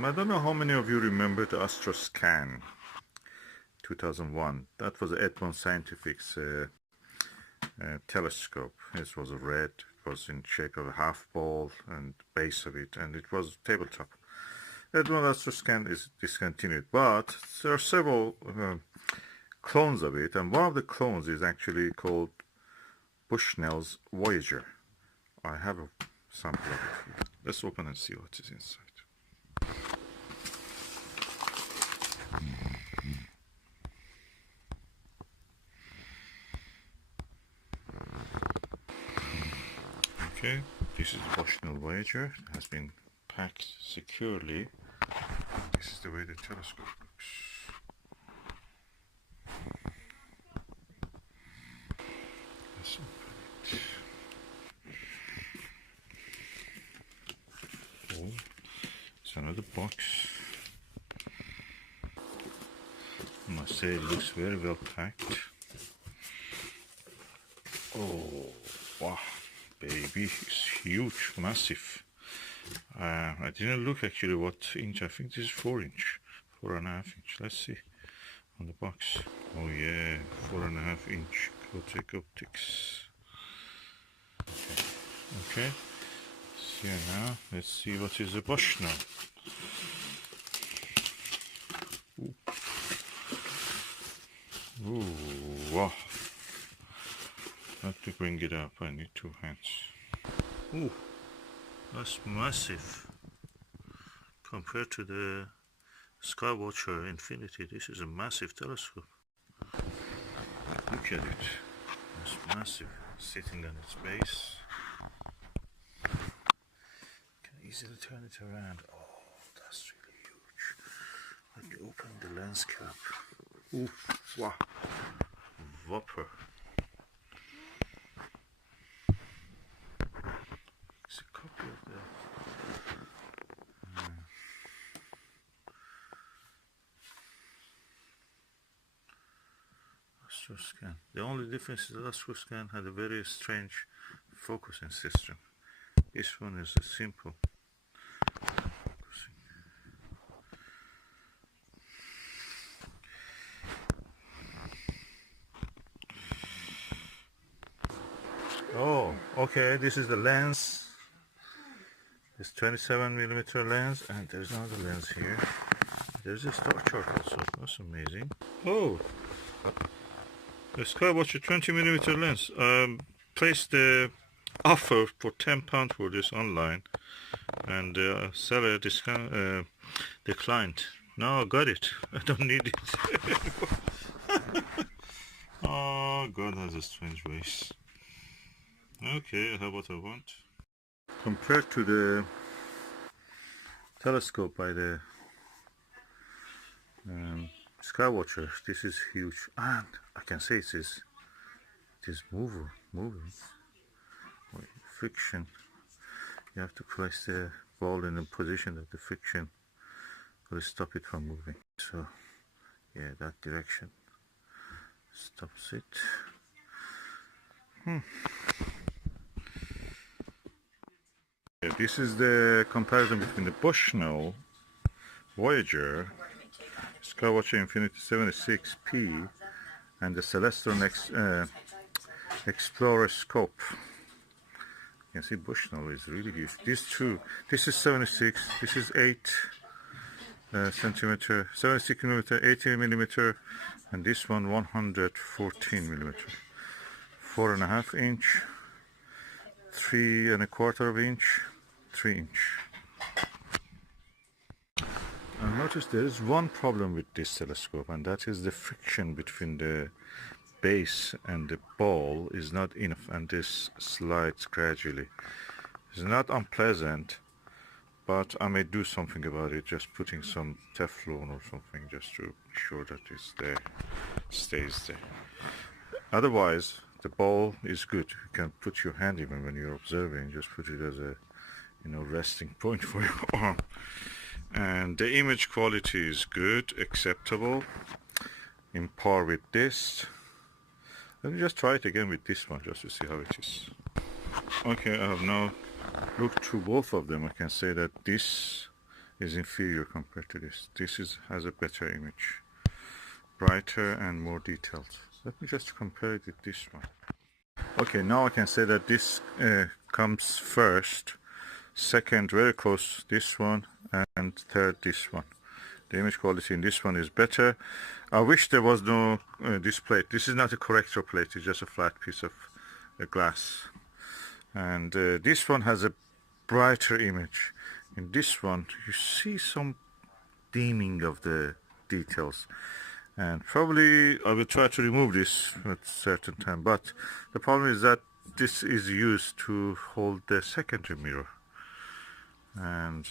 I don't know how many of you remember the Astroscan 2001. That was Edmund Scientific's telescope. It was red, it was in shape of a half ball and base of it, and it was tabletop. Edmund Astroscan is discontinued, but there are several clones of it, and one of the clones is actually called Bushnell's Voyager. I have a sample of it here. Let's open and see what is inside. Okay, this is the Bushnell Voyager. It has been packed securely. This is the way the telescope looks. Let's open it. Oh, it's another box. I must say it looks very well packed. Oh, wow. Baby, it's huge, massive. I didn't look actually what inch. I think this is 4 inch, 4.5 inch. Let's see on the box. Oh yeah, 4.5 inch Cotec optics. Okay. So now let's see what is the Bushnell. Ooh. Ooh, wow. Have to bring it up. I need 2 hands. Ooh, that's massive. Compared to the SkyWatcher Infinity, this is a massive telescope. Look at it. It's massive. Sitting on its base. Can easily turn it around. Oh, that's really huge. Let me open the lens cap. Ooh, wow. Whopper. A copy of the Astroscan. The only difference is that Astroscan had a very strange focusing system. This one is a simple focusing. Oh, okay, this is the lens. This 27mm lens, and there's another lens here. There's a star chart also. That's amazing. Oh, the SkyWatcher 20mm lens. Placed the offer for £10 for this online, and the seller declined. No, I got it. I don't need it. Oh, God has a strange ways. Okay, I have what I want. Compared to the telescope by the SkyWatcher, this is huge, and I can say it is moving. Wait, friction. You have to place the ball in a position that the friction will stop it from moving. So, yeah, that direction stops it. Yeah, this is the comparison between the Bushnell Voyager, SkyWatcher Infinity 76P, and the Celestron Explorascope. You can see Bushnell is really huge. These two, this is 76, this is 8 centimeter, 76mm, 80mm, and this one 114mm. 4.5 inch, 3.25 inch, 3 inch. I noticed there is one problem with this telescope, and that is the friction between the base and the ball is not enough, and this slides gradually. It's not unpleasant, but I may do something about it, just putting some Teflon or something just to be sure that it's there, stays there. Otherwise, the ball is good. You can put your hand, even when you're observing, just put it as a resting point for your arm. And the image quality is good, acceptable, in par with this. Let me just try it again with this one, just to see how it is. Okay, I have now looked through both of them. I can say that this is inferior compared to this. Has a better image, brighter and more detailed. Let me just compare it with this one. Okay, now I can say that this comes first, second very close this one, and third this one. The image quality in this one is better. I wish there was no this plate. This is not a corrector plate, it's just a flat piece of glass. And this one has a brighter image. In this one you see some dimming of the details, and probably I will try to remove this at a certain time, but the problem is that this is used to hold the secondary mirror, and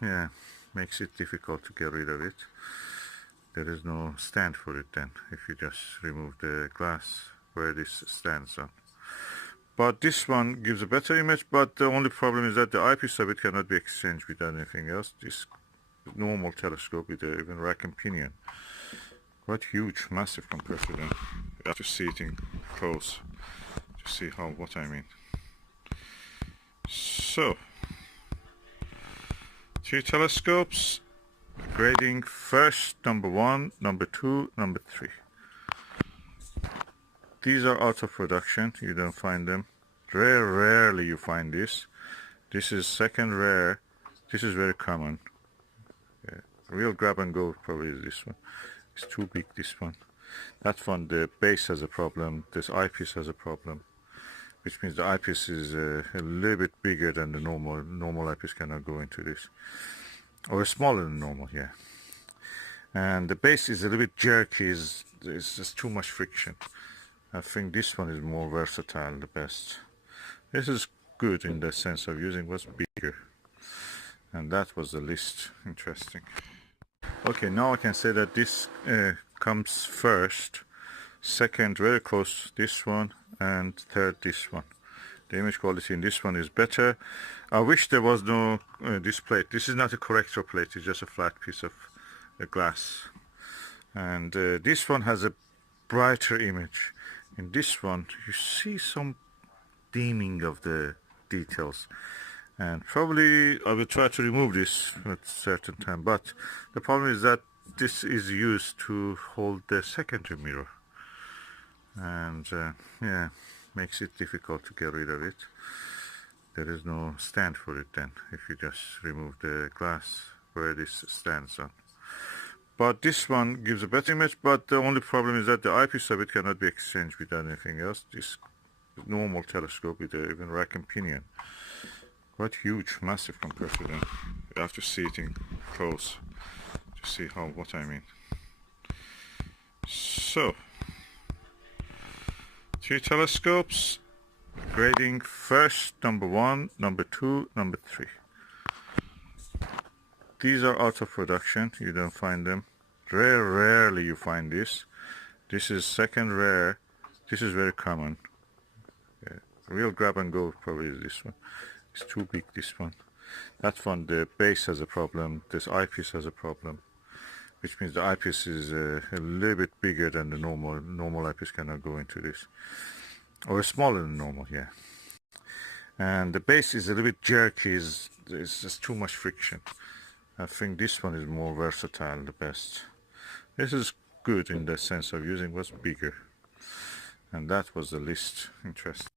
yeah, makes it difficult to get rid of it. There is no stand for it then if you just remove the glass where this stands on. But this one gives a better image, but the only problem is that the eyepiece of it cannot be exchanged with anything else. This normal telescope with even rack and pinion. Quite huge, massive compared to them. You have to see it in close to see what I mean. So, 3 telescopes, grading first, number 1, number 2, number 3. These are out of production, you don't find them. Rarely you find this. This is second rare. This is very common. Yeah. Real grab and go probably is this one. It's too big, this one. That one, the base has a problem. This eyepiece has a problem, which means the eyepiece is a little bit bigger than the normal. Normal eyepiece cannot go into this. Or smaller than normal, yeah. And the base is a little bit jerky, it's just too much friction. I think this one is more versatile, the best. This is good in the sense of using what's bigger. And that was the least interesting. Okay, now I can say that this comes first, second very close this one, and third this one. The image quality in this one is better. I wish there was no this plate. This is not a corrector plate, it's just a flat piece of glass. And this one has a brighter image. In this one you see some dimming of the details, and probably I will try to remove this at a certain time, but the problem is that this is used to hold the secondary mirror, and yeah, makes it difficult to get rid of it. There is no stand for it then if you just remove the glass where this stands on. But this one gives a better image, but the only problem is that the eyepiece of it cannot be exchanged with anything else. This normal telescope with even rack and pinion. Quite huge, massive compared to them. You have to see it in close to see what I mean. So, 3 telescopes, grading first, number 1, number 2, number 3. These are out of production, you don't find them. Rarely you find this. This is second rare. This is very common. Yeah. Real grab and go probably is this one. It's too big, this one. That one, the base has a problem. This eyepiece has a problem, which means the eyepiece is a little bit bigger than the normal. Normal eyepiece cannot go into this. Or smaller than normal, yeah. And the base is a little bit jerky, it's just too much friction. I think this one is more versatile, the best. This is good in the sense of using what's bigger. And that was the least interesting.